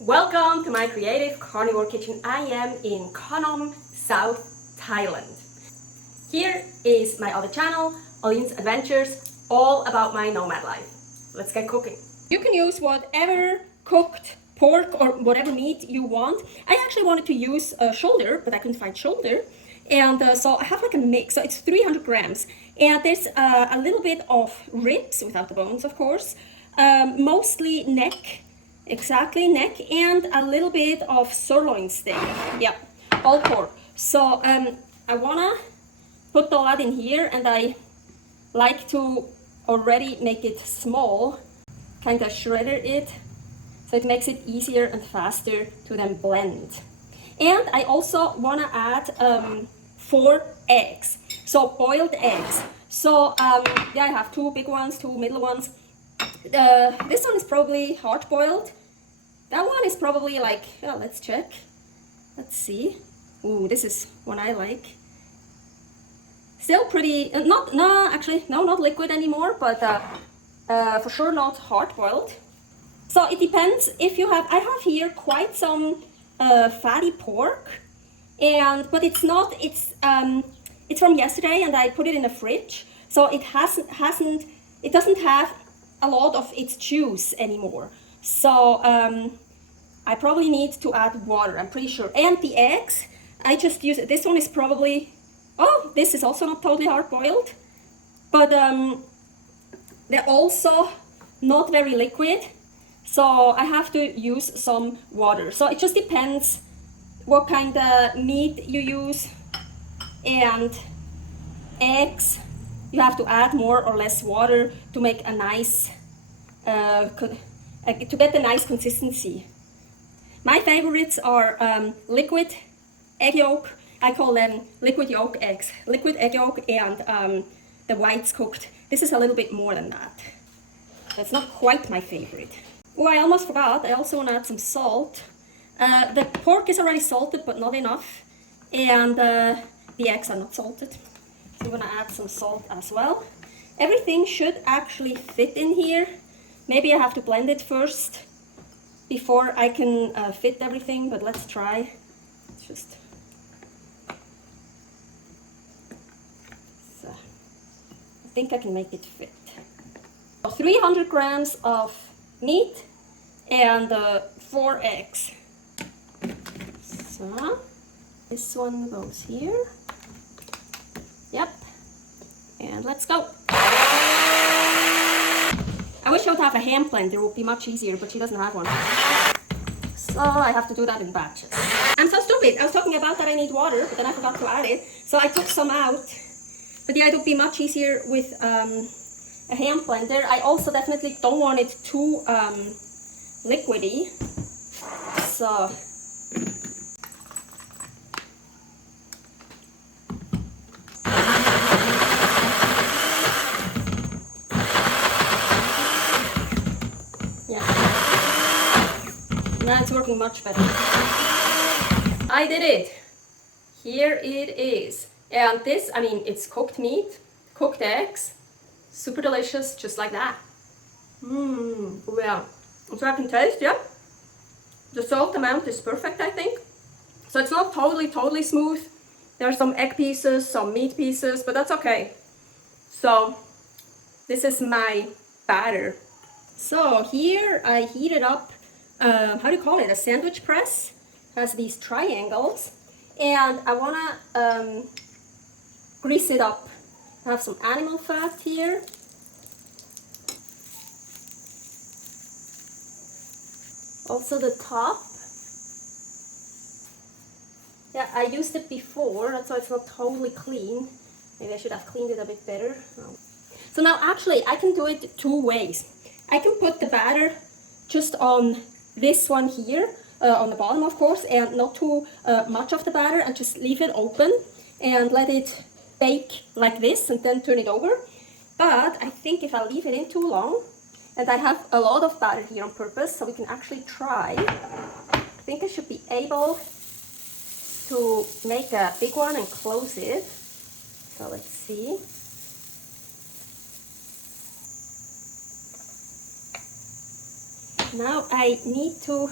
Welcome to my creative carnivore kitchen. I am in Khanom, South Thailand. Here is my other channel, Aline's Adventures, all about my nomad life. Let's get cooking. You can use whatever cooked pork or whatever meat you want. I actually wanted to use shoulder, but I couldn't find shoulder. And so I have like a mix, so it's 300 grams. And there's a little bit of ribs, without the bones of course, mostly neck. Exactly, neck, and a little bit of sirloin steak. Yeah, all pork. So I wanna put all that in here, and I like to already make it small, kind of shredder it, so it makes it easier and faster to then blend. And I also wanna add 4 eggs, so boiled eggs. So yeah, I have 2 big ones, 2 middle ones. This one is probably hard boiled. That one is probably like, oh, let's check. Let's see. Ooh, this is one I like. Still pretty, not liquid anymore, but for sure not hard boiled. So it depends if you have, I have here quite some fatty pork, but it's not, it's from yesterday and I put it in the fridge. So it it doesn't have a lot of its juice anymore. So I probably need to add water, I'm pretty sure. And the eggs, I just use, this one is probably, oh, this is also not totally hard boiled, but they're also not very liquid, so I have to use some water. So it just depends what kind of meat you use, and eggs, you have to add more or less water to make a nice to get the nice consistency. My favorites are liquid egg yolk. I call them liquid yolk eggs. Liquid egg yolk and the whites cooked. This is a little bit more than that. That's not quite my favorite. Oh, I almost forgot. I also want to add some salt. The pork is already salted, but not enough. And the eggs are not salted. So I'm going to add some salt as well. Everything should actually fit in here. Maybe I have to blend it first before I can fit everything, but let's try. Just so I think I can make it fit. So 300 grams of meat and 4 eggs. So this one goes here. Yep. And let's go. I wish I would have a hand blender, it would be much easier, but she doesn't have one. So I have to do that in batches. I'm so stupid. I was talking about that I need water, but then I forgot to add it. So I took some out. But yeah, it would be much easier with a hand blender. I also definitely don't want it too liquidy. So now it's working much better. I did it. Here it is. And this, I mean, it's cooked meat, cooked eggs, super delicious, just like that. Well, so I can taste, yeah. The salt amount is perfect, I think. So it's not totally smooth. There are some egg pieces, some meat pieces, but that's okay. So this is my batter. So here I heated up how do you call it? A sandwich press. Has these triangles, and I wanna grease it up. I have some animal fat here. Also the top. Yeah, I used it before, that's why it's not totally clean. Maybe I should have cleaned it a bit better. So now actually I can do it 2 ways. I can put the batter just on this one here, on the bottom of course, and not too much of the batter, and just leave it open and let it bake like this and then turn it over. But I think if I leave it in too long, and I have a lot of batter here on purpose, so we can actually try. I think I should be able to make a big one and close it. So let's see. Now I need to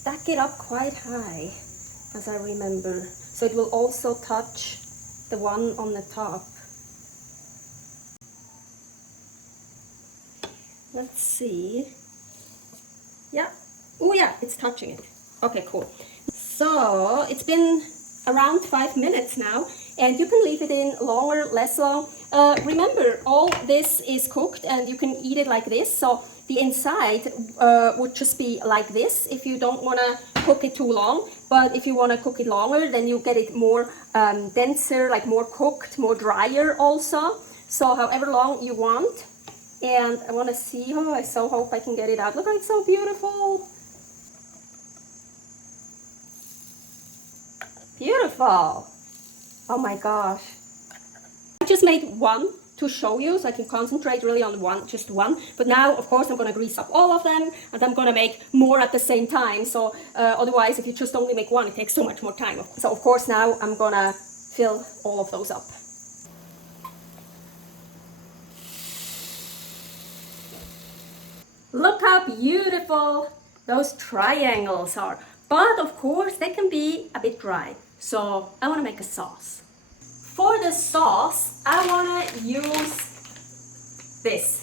stack it up quite high, as I remember. So it will also touch the one on the top. Let's see. Yeah. Oh yeah, it's touching it. Okay, cool. So it's been around 5 minutes now, and you can leave it in longer, less long. Remember, all this is cooked and you can eat it like this. So the inside would just be like this if you don't want to cook it too long. But if you want to cook it longer, then you get it more denser, like more cooked, more drier also. So however long you want. And I want to see, oh, I so hope I can get it out. Look, it's so beautiful. Beautiful. Oh my gosh. I just made one to show you so I can concentrate really on one, just one. But now, of course, I'm going to grease up all of them and I'm going to make more at the same time. So otherwise, if you just only make one, it takes so much more time. So of course, now I'm going to fill all of those up. Look how beautiful those triangles are. But of course, they can be a bit dry. So I want to make a sauce. For the sauce, I want to use this.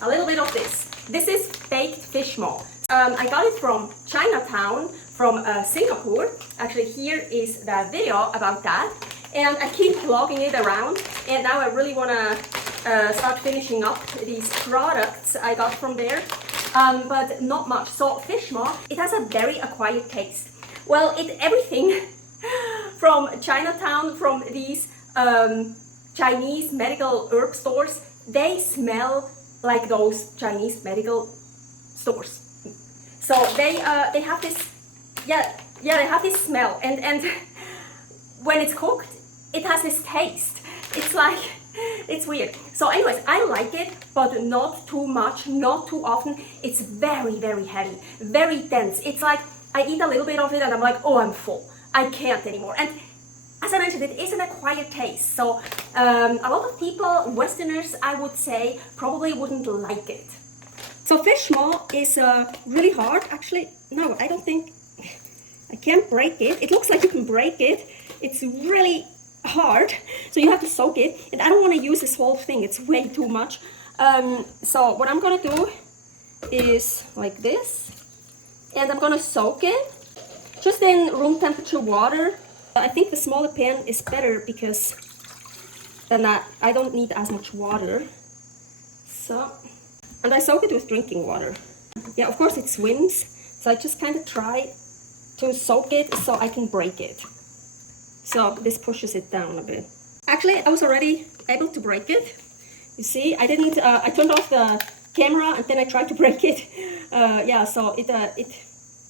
A little bit of this. This is baked fish maw. I got it from Chinatown, from Singapore. Actually, here is the video about that. And I keep vlogging it around. And now I really want to start finishing up these products I got from there, but not much. So fish maw, it has a very acquired taste. Well, everything from Chinatown, from these Chinese medical herb stores, they smell like those Chinese medical stores. So they have this, they have this smell, and when it's cooked, it has this taste. It's like, it's weird. So anyways, I like it, but not too much, not too often. It's very, very heavy, very dense. It's like I eat a little bit of it and I'm like, oh, I'm full. I can't anymore. And as I mentioned, it is an acquired taste. So a lot of people, Westerners, I would say, probably wouldn't like it. So fish maw is really hard. Actually, no, I don't think, I can't break it. It looks like you can break it. It's really hard, so you have to soak it, and I don't want to use this whole thing, it's way too much. So what I'm gonna do is like this, and I'm gonna soak it just in room temperature water. I think the smaller pan is better because then I don't need as much water. So, and I soak it with drinking water. Yeah, of course it swims, so I just kind of try to soak it so I can break it. So this pushes it down a bit. Actually, I was already able to break it. You see, I didn't, I turned off the camera and then I tried to break it. Yeah, so it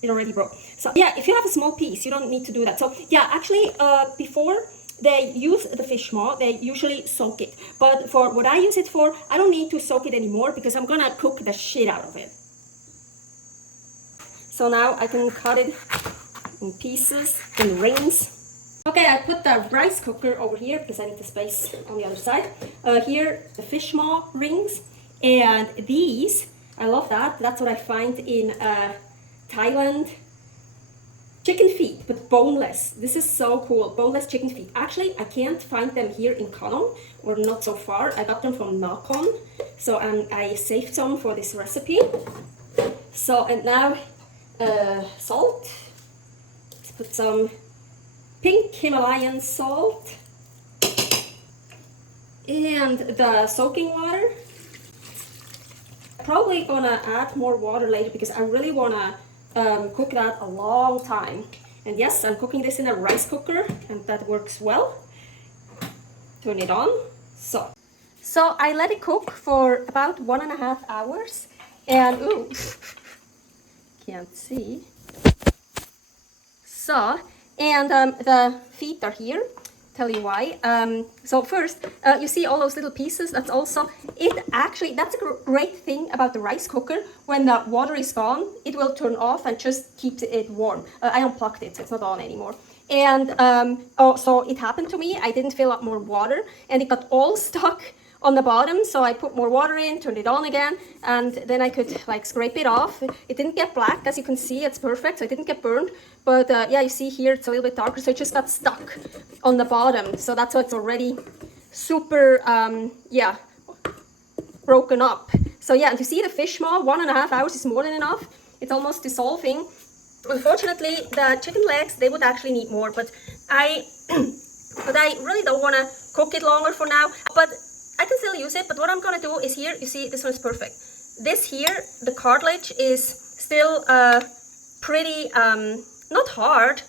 already broke. So yeah, if you have a small piece, you don't need to do that. So yeah, actually, before they use the fish maw, they usually soak it. But for what I use it for, I don't need to soak it anymore because I'm gonna cook the shit out of it. So now I can cut it in pieces, in rings. Okay, I put the rice cooker over here because I need the space on the other side. Here, the fish maw rings, and these, I love that. That's what I find in Thailand. Chicken feet, but boneless. This is so cool, boneless chicken feet. Actually, I can't find them here in Canon, or not so far. I got them from Nakon, so I saved some for this recipe. So, and now salt. Let's put some pink Himalayan salt and the soaking water. Probably gonna add more water later because I really wanna cook that a long time. And yes, I'm cooking this in a rice cooker and that works well. Turn it on. So I let it cook for about 1.5 hours, and ooh, can't see. So, and the feet are here. Tell you why. So first, you see all those little pieces. That's also it. Actually, that's a great thing about the rice cooker. When the water is gone, it will turn off and just keep it warm. I unplugged it, so it's not on anymore. And so it happened to me. I didn't fill up more water, and it got all stuck on the bottom, so I put more water in, turned it on again, and then I could like scrape it off. It didn't get black, as you can see, it's perfect, so it didn't get burned. But yeah, you see here it's a little bit darker, so it just got stuck on the bottom. So that's why it's already super, yeah, broken up. So yeah, and to see the fish maw, 1.5 hours is more than enough. It's almost dissolving. Unfortunately, the chicken legs, they would actually need more, but I really don't want to cook it longer for now. But I can still use it. But what I'm gonna do is here, you see, this one is perfect. This here, the cartilage is still pretty not hard,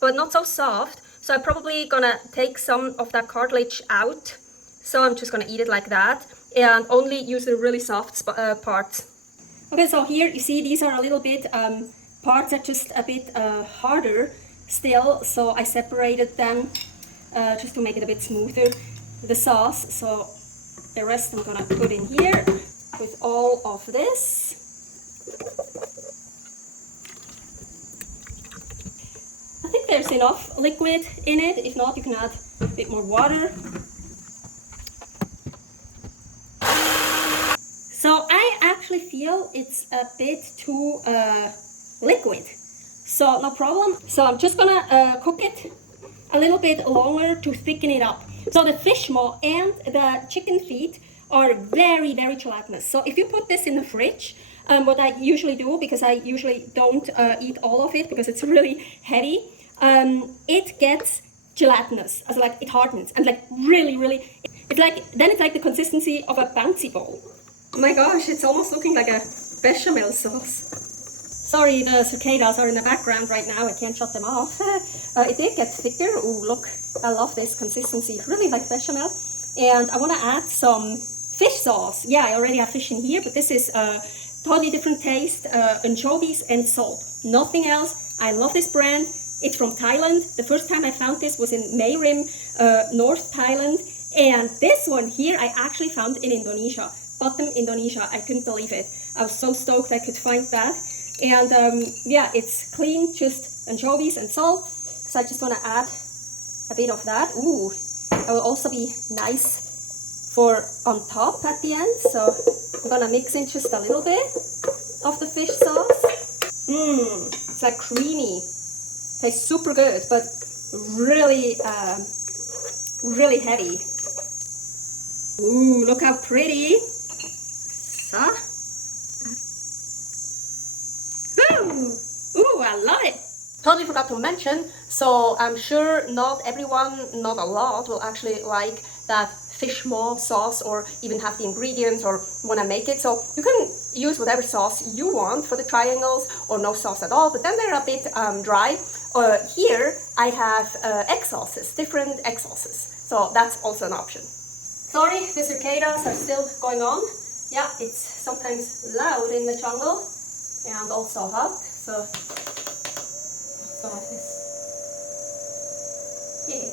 but not so soft. So I'm probably gonna take some of that cartilage out. So I'm just gonna eat it like that and only use the really soft parts. Okay, so here you see these are a little bit, parts are just a bit harder still. So I separated them just to make it a bit smoother, the sauce. So the rest I'm gonna put in here with all of this. I think there's enough liquid in it. If not, you can add a bit more water. So I actually feel it's a bit too liquid. So no problem. So I'm just gonna cook it a little bit longer to thicken it up. So the fish maw and the chicken feet are very, very gelatinous. So if you put this in the fridge, what I usually do, because I usually don't eat all of it because it's really heavy, it gets gelatinous, as like it hardens and like really, really, it's like the consistency of a bouncy ball. Oh my gosh, it's almost looking like a bechamel sauce. Sorry, the cicadas are in the background right now. I can't shut them off. It did get thicker. Ooh, look, I love this consistency. Really like bechamel. And I want to add some fish sauce. Yeah, I already have fish in here, but this is totally different taste. Anchovies and salt. Nothing else. I love this brand. It's from Thailand. The first time I found this was in Mae Rim, North Thailand. And this one here I actually found in Indonesia. Batam, Indonesia. I couldn't believe it. I was so stoked I could find that. And yeah, it's clean, just anchovies and salt. So I just want to add a bit of that. Ooh, that will also be nice for on top at the end. So I'm gonna mix in just a little bit of the fish sauce. It's like creamy. Tastes super good, but really, really heavy. Ooh, look how pretty. So. Ooh, I love it. Totally forgot to mention, so I'm sure not everyone, not a lot, will actually like that fish maw sauce or even have the ingredients or want to make it. So you can use whatever sauce you want for the triangles or no sauce at all, but then they're a bit dry. Here I have egg sauces, different egg sauces. So that's also an option. Sorry, the cicadas are still going on. Yeah, it's sometimes loud in the jungle and also hot. So like this. Yeah.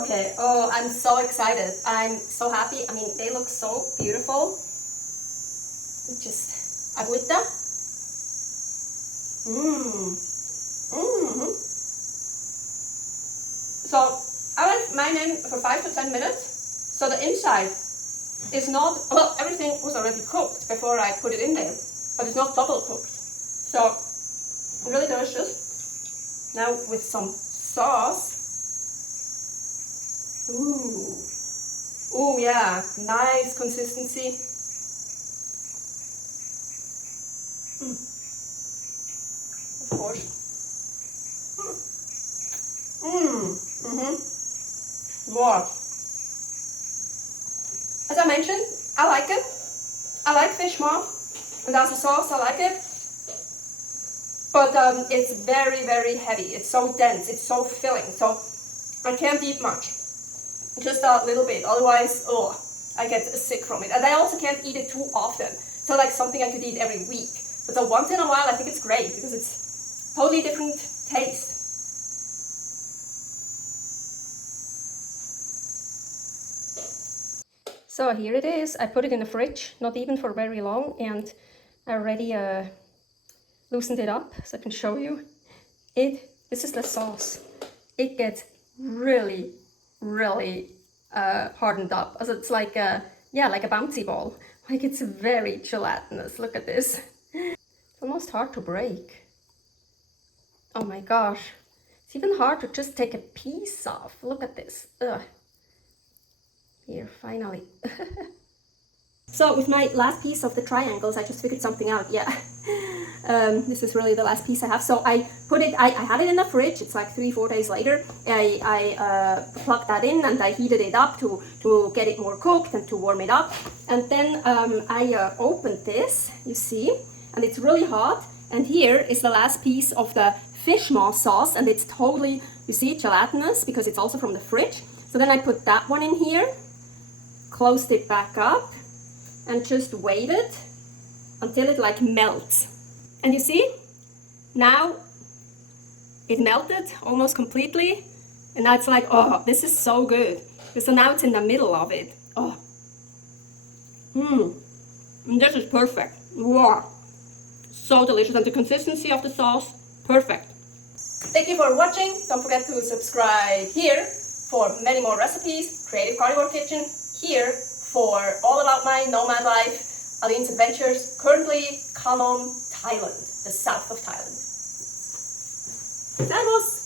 Okay, oh, I'm so excited. I'm so happy. I mean, they look so beautiful. Just agüita. So I left mine in for 5 to 10 minutes. So the inside is not, well, everything was already cooked before I put it in there, but it's not double cooked. So really delicious. Now with some sauce. Ooh. Ooh, yeah, nice consistency. Of course. Wow. As I mentioned, I like it. I like fish maw, and as a sauce, I like it. But it's very, very heavy. It's so dense. It's so filling. So I can't eat much. Just a little bit. Otherwise, oh, I get sick from it. And I also can't eat it too often. So like something I could eat every week. But so once in a while, I think it's great because it's totally different taste. So here it is. I put it in the fridge, not even for very long, and I already loosened it up so I can show you. This is the sauce. It gets really, really hardened up. Also, it's like a, yeah, like a bouncy ball. Like it's very gelatinous. Look at this. It's almost hard to break. Oh my gosh. It's even hard to just take a piece off. Look at this. Ugh. Here, finally. So with my last piece of the triangles, I just figured something out. Yeah. This is really the last piece I have. So I put it, I had it in the fridge. It's like 3-4 days later. I plugged that in and I heated it up to get it more cooked and to warm it up. And then I opened this, you see, and it's really hot. And here is the last piece of the Fish Maw sauce, and it's totally, you see, gelatinous because it's also from the fridge. So then I put that one in here, closed it back up, and just waited until it like melts. And you see, now it melted almost completely, and now it's like, oh, this is so good. So now it's in the middle of it. Oh, this is perfect. Wow, so delicious, and the consistency of the sauce, perfect. Thank you for watching. Don't forget to subscribe here for many more recipes. Creative Carnivore Kitchen here for all about my nomad life, Aline's adventures, currently Khanom, Thailand, the south of Thailand. Servus!